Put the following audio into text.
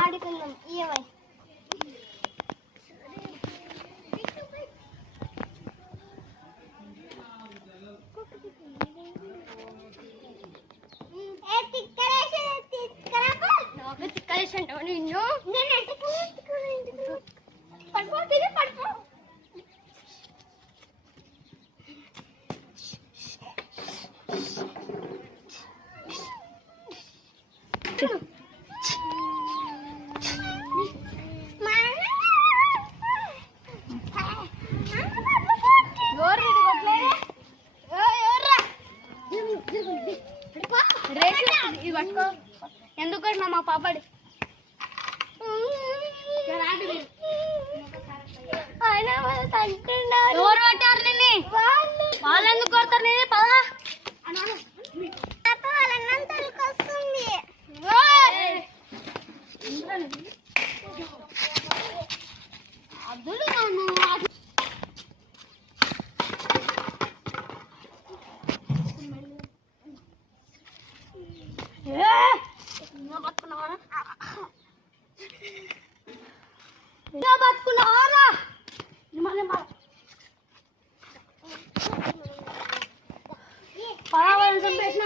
ఆడుకుందాం ఇవ్వండి. నిన్ను పడిపో పడిపో. ఎందుకు మా పాపడి ఎవరు కొట్టారు నిన్ను? వాళ్ళు ఎందుకు కొడతారు? నేనే పదా అద్దులు బతుకున్నారా? పరావాలని చంపేసిన